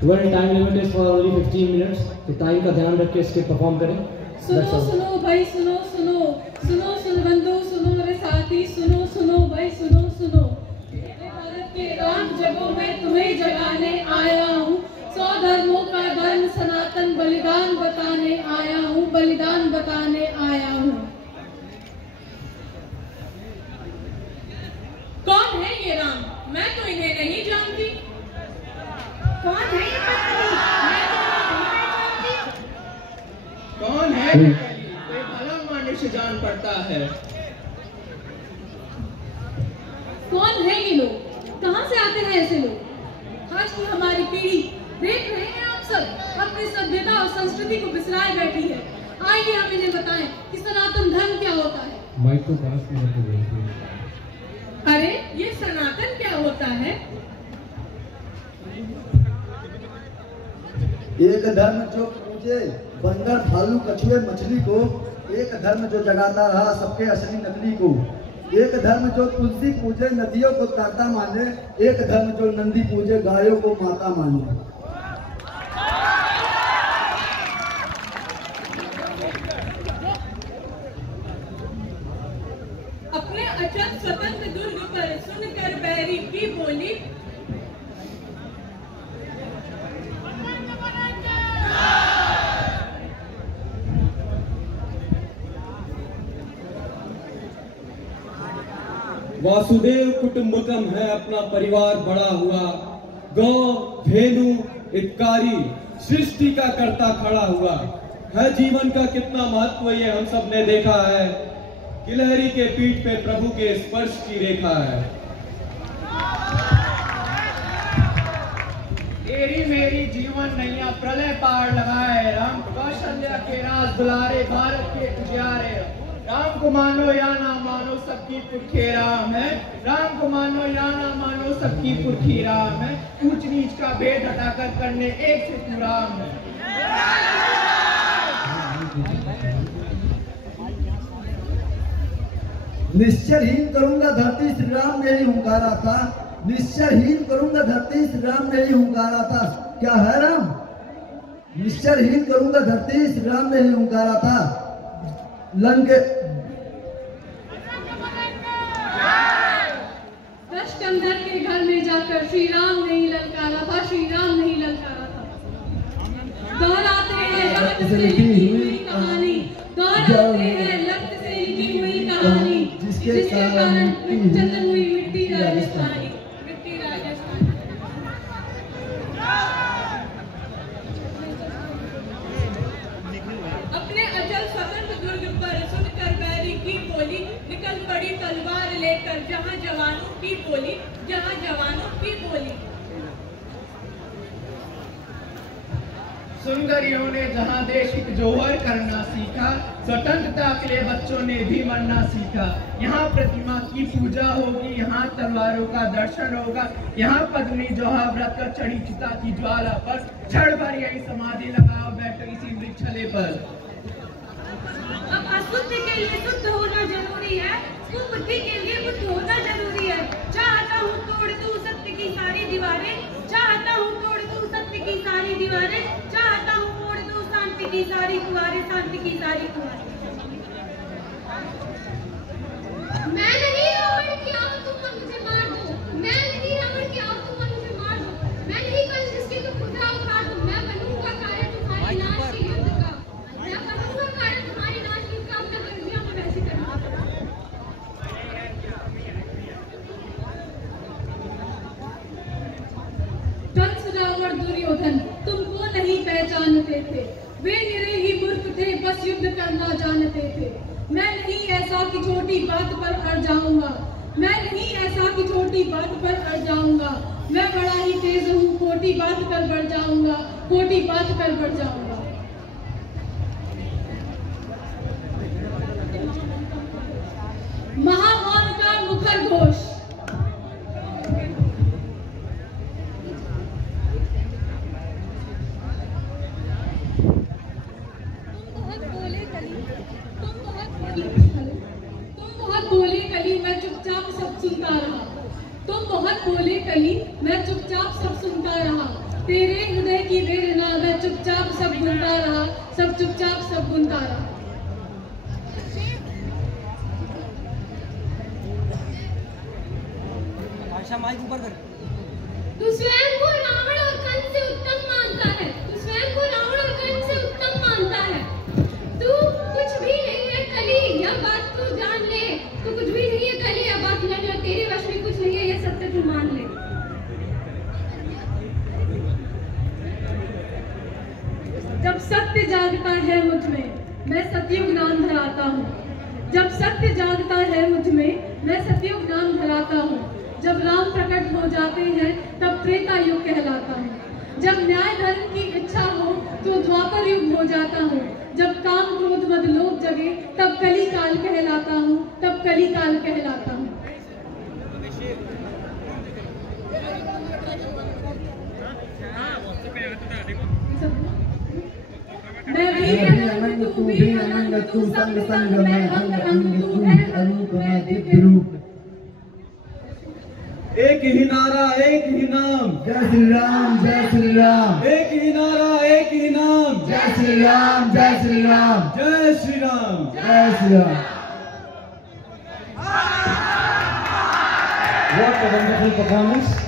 Well, time limit is for only 15 minutes. तो time का ध्यान रख के इसके परफॉर्म करें. सुनो सुनो भाई सुनो सुनो सुनो सुनो बंधु सुनो मेरे साथी सुनो सुनो भाई सुनो सुनो. भारत के राम जगों में तुम्हें जगाने आया हूँ. 100 धर्मों का धर्म सनातन बलिदान बताने आया हूँ. बलिदान बताने आया हूँ. कौन है ये राम? मैं तो इन्हें नहीं जानती. कौन है ये कौन है? कोई भला मनुष्य जान पड़ता है. कौन है ये लोग? कहाँ से आते हैं ऐसे लोग? आज की हमारी पीढ़ी देख रहे हैं आप सब अपनी सभ्यता और संस्कृति को बिसराए बैठी है. आइए हम इन्हें बताएं कि सनातन धर्म क्या होता है. माइक को पास में रखो बेटी. अरे ये सनातन क्या होता है? एक धर्म जो पूजे बंदर भालू कछुए मछली को. एक धर्म जो जगाता रहा सबके असली नकली को. एक धर्म जो तुलसी पूजे नदियों को ताता माने. एक धर्म जो नंदी पूजे गायों को माता माने. अपने अचल स्वतंत्र दुर्ग पर सुनकर बैरी की बोली. वासुदेव कुटुंबकम है अपना परिवार बड़ा हुआ. गौ धेनु इत्कारी सृष्टि का कर्ता खड़ा हुआ है. जीवन का कितना महत्व ये हम सब ने देखा है. गिलहरी के पीठ पे प्रभु के स्पर्श की रेखा है. तेरी मेरी जीवन नैया प्रलय पार लगाए. राम कौशल्या के राज दुलारे भारत के उजियारे. राम को मानो या ना मानो सबकी पुरखी राम है. राम को मानो या ना मानो सबकी पुरखी राम है. ऊंच नीच का भेद हटाकर करने एक से तू राम है. निश्चरहीन करूंगा धरती श्री राम ने ही हुंकारा था. निश्चरहीन करूंगा धरती श्री राम ने ही हुंकारा था. क्या है राम? निश्चरहीन करूंगा धरती श्री राम ने ही हुंकारा था. लंके दशकंधर के घर में जाकर श्री राम ने ही ललकारा था. श्री राम ने ही ललकारा था. दोहराते हैं रक्त से लिखी हुई कहानी. दोहराते हैं रक्त से लिखी हुई कहानी. जिसके कारण चंदन हुई मिट्टी राजस्थानी. मिट्टी राजस्थानी. अपने अचल स्वतंत्र दुर्ग पर सुनकर बैरी की बोली. निकल पड़ी तलवार लेकर जहां जवानों की बोली. जहां जवानों की बोली. सुंदरियों ने जहां देश हित जोहर करना सीखा. स्वतंत्रता के लिए बच्चों ने भी मरना सीखा. यहाँ प्रतिमा की पूजा होगी. यहाँ तलवारों का दर्शन होगा. यहाँ पद्मिनी जोहा व्रत कर चढ़ी चिता की ज्वाला पर. क्षण भर यही समाधि लगाओ बैठो इसी वृक्षले पर. अब अशुद्ध के लिए शुद्ध होना जरूरी है. बुद्धि के लिए बुद्ध होना जरूरी है. चाहता हूँ तोड़ दूं सत्य की सारी दीवारें. चाहता हूँ तोड़ दूं सत्य की सारी दीवारें. चाहता हूँ तोड़ दूं शांति की सारी कुआरें. शांति की सारी कुआरें. मैं नहीं रावण की आओ तुम मुझे मार दो. मैं नहीं रावण की आओ तुम मुझे मार दो. मैं नहीं कल जिसकी तुम पुतला उखाड़ दो. मैं बनूंगा कार्य तुम्हारी नाश के युद्ध का. मैं बनूंगा कार्य तुम्हारी नाश के युद्ध का. अपने दुनिया में वैसे करूंगा. कंस रावण दुर्योधन तुमको नहीं पहचानते थे. वे निरे ही मूर्ख थे बस युद्ध करना जानते थे. मैं नहीं ऐसा कि छोटी बात पर अड़ जाऊंगा. मैं नहीं ऐसा कि छोटी बात पर अड़ जाऊंगा. मैं बड़ा ही तेज हूँ. खोटी बात कर बढ़ जाऊंगा. खोटी बात कर बढ़ जाऊंगा. महामौन का मुखर घोष. तुम बहुत बोले कली मैं चुपचाप सब सुनता रहा. तेरे हृदय की वेदना मैं चुपचाप सब बुनता रहा, सब चुपचाप सब बुनता रहा। तू स्वयं को रावण और कंस से उत्तम मानता है, तू स्वयं को रावण और कंस से उत्तम मानता है। तू कुछ भी नहीं है कली, यह बात तू जान ले। तू कुछ भी नहीं है कली, यह बात जान ले। तेरे वश में कुछ नहीं है, यह सत्य तू मान ले। जब सत्य जागता है मुझ में, मैं सतयुग नाम धराता हूँ। जब सत्य जागता है मुझ में, मैं सतयुग नाम धराता हूँ। जब राम प्रकट हो जाते हैं, तब त्रेता युग कहलाता हूँ। जब न्याय धर्म की इच्छा हो, तो द्वापर युग हो जाता हूँ। जब काम क्रोध मद लोभ जगे, तब कली काल कहलाता हूँ, तब कली काल कहलाता हूँ। मैं भी अनंत तू भी अनंत, तू संग संग मैं अंग अंग, तू है अनूप मैं दिव्य रूप। एक ही नारा एक ही नाम, जय श्री राम जय श्री राम। एक ही नारा एक ही नाम, जय श्री राम जय श्री राम। जय श्री राम। जय Shri Ram. What a wonderful performance.